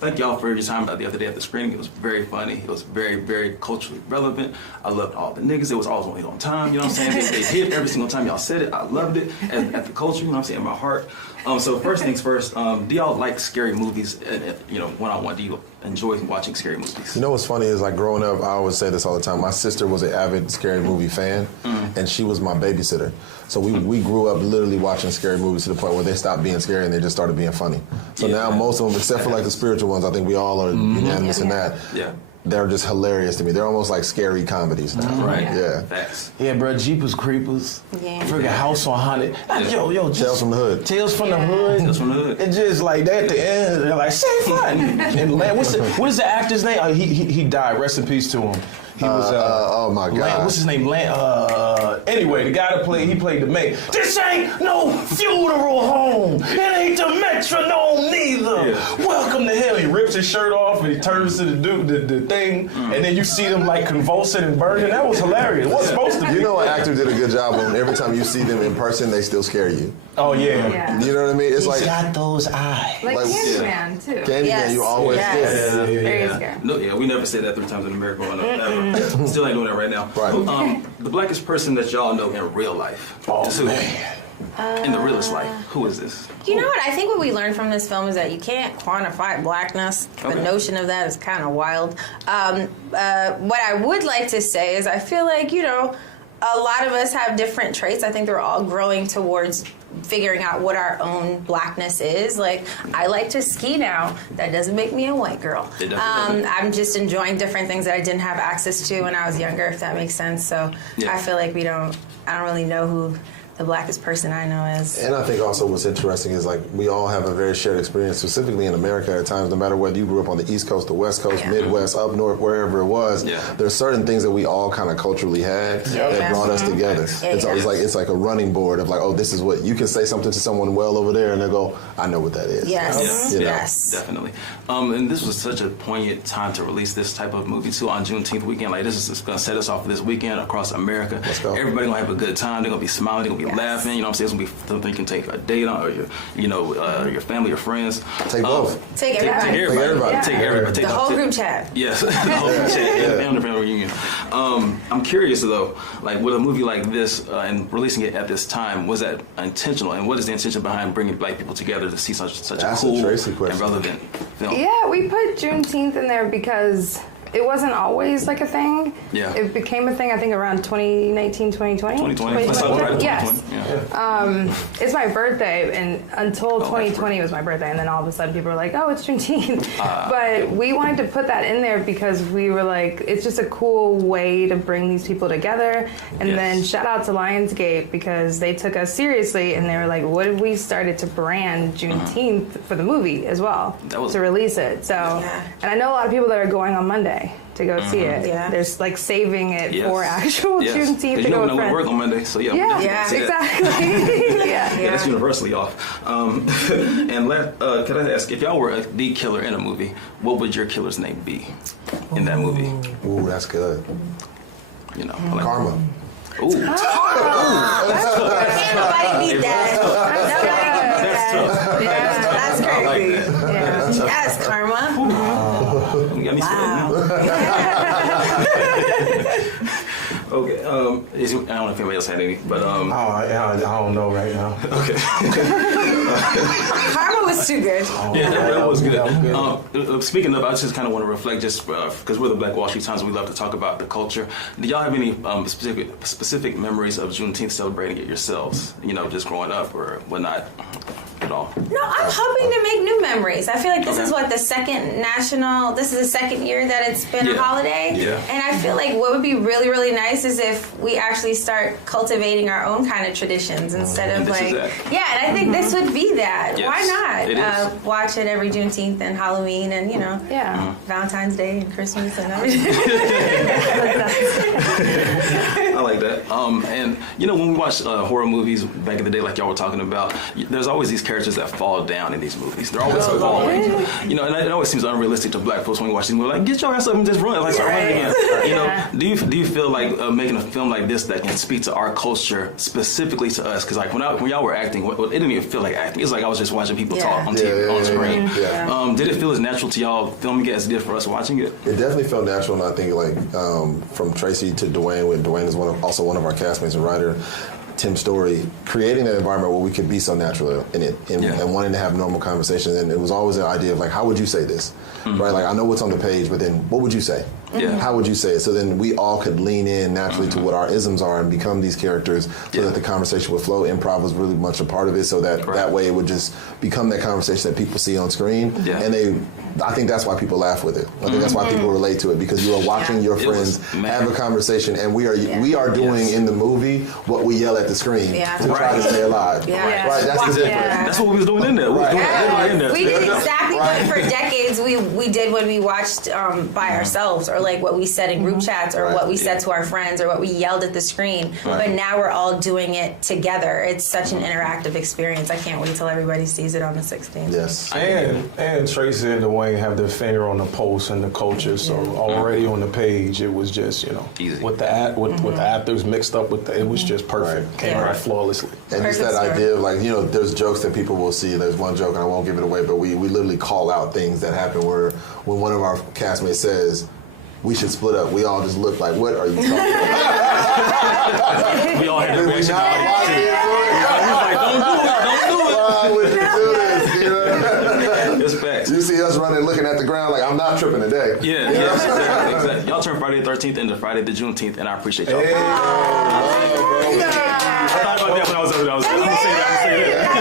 Thank y'all for your time the other day at the screening. It was very funny. It was very, very culturally relevant. I loved all the niggas. It was always only on time. You know what I'm saying? They hit every single time y'all said it. I loved it at the culture. You know what I'm saying? In my heart. So first things first. Do y'all like scary movies? One-on-one. Do you enjoy watching scary movies? You know what's funny is like growing up, I always say this all the time. My sister was an avid scary movie fan, and she was my babysitter. So we grew up literally watching scary movies to the point where they stopped being scary and they just started being funny. So now most of them, except for like the spiritual ones, I think we all are unanimous in that. Yeah. They're just hilarious to me. They're almost like scary comedies now. Right. Yeah. Facts. Yeah, bro. Jeepers Creepers. Yeah. Friggin' House on Haunted. Yo, just Tales from the Hood. Tales from the Hood. Tales from the Hood. And just like that at the end, they're like, say fun. And what is the actor's name? He died. Rest in peace to him. He was oh my God. What's his name? Anyway, the guy that played the maid. This ain't no funeral home. It ain't the metronome neither. Yeah. Welcome to hell. He rips his shirt off and he turns to the thing, and then you see them like convulsing and burning. That was hilarious. It wasn't supposed to be. You know, an actor did a good job on every time you see them in person, they still scare you. Oh yeah. You know what I mean? It's He's got those eyes. Like Candyman too. Candyman, you always Very scary. No, we never said that 3 times in America growing up. Never. Still ain't doing that right now. Right. The blackest person that y'all know in real life. Oh, Just who? man. In the realest life. Who is this? You know what? I think what we learned from this film is that you can't quantify blackness. Okay. The notion of that is kind of wild. What I would like to say is I feel like, a lot of us have different traits. I think they're all growing towards figuring out what our own blackness is. Like, I like to ski now. That doesn't make me a white girl. I'm just enjoying different things that I didn't have access to when I was younger, if that makes sense. So I feel like I don't really know who the blackest person I know is. And I think also what's interesting is like we all have a very shared experience, specifically in America at times, no matter whether you grew up on the East Coast, the West Coast, Midwest, up north, wherever it was, there's certain things that we all kind of culturally had that brought us together. It's like a running board of like, oh, this is what, you can say something to someone well over there and they'll go, I know what that is. Yes. Yes. Definitely. And this was such a poignant time to release this type of movie too on Juneteenth weekend. Like, this is going to set us off for this weekend across America. Let's go. Everybody going to have a good time. They're going to be smiling. They're going to be laughing. You know what I'm saying? It's going to be something you can take a date on, or your family, your friends. Take both. Take everybody. Take everybody. The whole group chat. Yes. The whole group chat. Family reunion. I'm curious though, like with a movie like this and releasing it at this time, was that intentional? And what is the intention behind bringing black people together to see such a cool and relevant film? Yeah, we put Juneteenth in there because it wasn't always like a thing. Yeah. It became a thing, I think, around 2019, 2020. 2020. Yes. Yeah. It's my birthday, and until 2020 was my birthday, and then all of a sudden people were like, oh, it's Juneteenth. But we wanted to put that in there because we were like, it's just a cool way to bring these people together. And then shout out to Lionsgate because they took us seriously, and they were like, what if we started to brand Juneteenth for the movie as well, to release it. So, and I know a lot of people that are going on Monday to go see it. Yeah. There's like saving it for actual Juneteenth to go with friends. Work on Monday, so exactly. That's universally off. And could I ask, if y'all were the killer in a movie, what would your killer's name be in that movie? Ooh, that's good. Karma. Ooh. Can't nobody beat that. That's tough. That's crazy. I like that. That's karma. You got me sweating now. Okay. I don't know if anybody else had any, but I don't know right now. Okay. Karma was too good. That was good. Speaking of, I just kind of want to reflect, just because we're the Black Wall Street Times, we love to talk about the culture. Do y'all have any specific memories of Juneteenth celebrating it yourselves? Just growing up or whatnot at all? No, I'm hoping to make new memories. I feel like this is the second year that it's been a holiday. Yeah. And I feel like what would be really, really nice is if we actually start cultivating our own kind of traditions instead of and I think this would be that. Yes, why not? Watch it every Juneteenth and Halloween and, Valentine's Day and Christmas and everything. I like that. And, when we watch horror movies back in the day, like y'all were talking about, there's always these characters that fall down in these movies. They're always falling. You know, and it always seems unrealistic to black folks when we watch these movies. Like, get your ass up and just run. Like, start running again. You know, do you feel like making a film like this that can speak to our culture specifically to us? Because like when y'all were acting, it didn't even feel like acting. It's like I was just watching people talk on TV, on screen. Yeah. Did it feel as natural to y'all filming it as it did for us watching it? It definitely felt natural, and I think like from Tracy to Dwayne, when Dwayne is also one of our castmates and writer, Tim Story, creating an environment where we could be so natural in it and wanting to have normal conversations. And it was always an idea of like, how would you say this? Right? Like, I know what's on the page, but then what would you say? Yeah. How would you say it? So then we all could lean in naturally to what our isms are and become these characters so that the conversation would flow. Improv was really much a part of it, so that that way it would just become that conversation that people see on screen. Yeah. And I think that's why people laugh with it. I think that's why people relate to it, because you are watching your friends have a conversation, and we are doing in the movie what we yell at the screen to try to stay alive. Right? That's the difference. That's what we was doing in there. We was doing it in there. We did exactly what for decades we did when we watched by ourselves, or like what we said in group chats, or what we said to our friends, or what we yelled at the screen. But now we're all doing it together. It's such an interactive experience. I can't wait till everybody sees it on the 16th. Yes. And Tracy and Dwayne have their finger on the pulse and the culture. So already on the page, it was just, you know, easy. With the actors mixed up with it was just perfect. Came out flawlessly. And just that idea of like, you know, there's jokes that people will see. There's one joke, and I won't give it away, but we literally call out things that happen where when one of our castmates says, we should split up, we all just look like, what are you talking about? We all had Did a we reaction. not watch it? Don't do it. Don't do this. It's facts. You see us running, looking at the ground like, I'm not tripping today. Yeah, exactly. Y'all turn Friday the 13th into Friday the Juneteenth, and I appreciate y'all. Hey, I thought about that when I was over there. I'm gonna say that.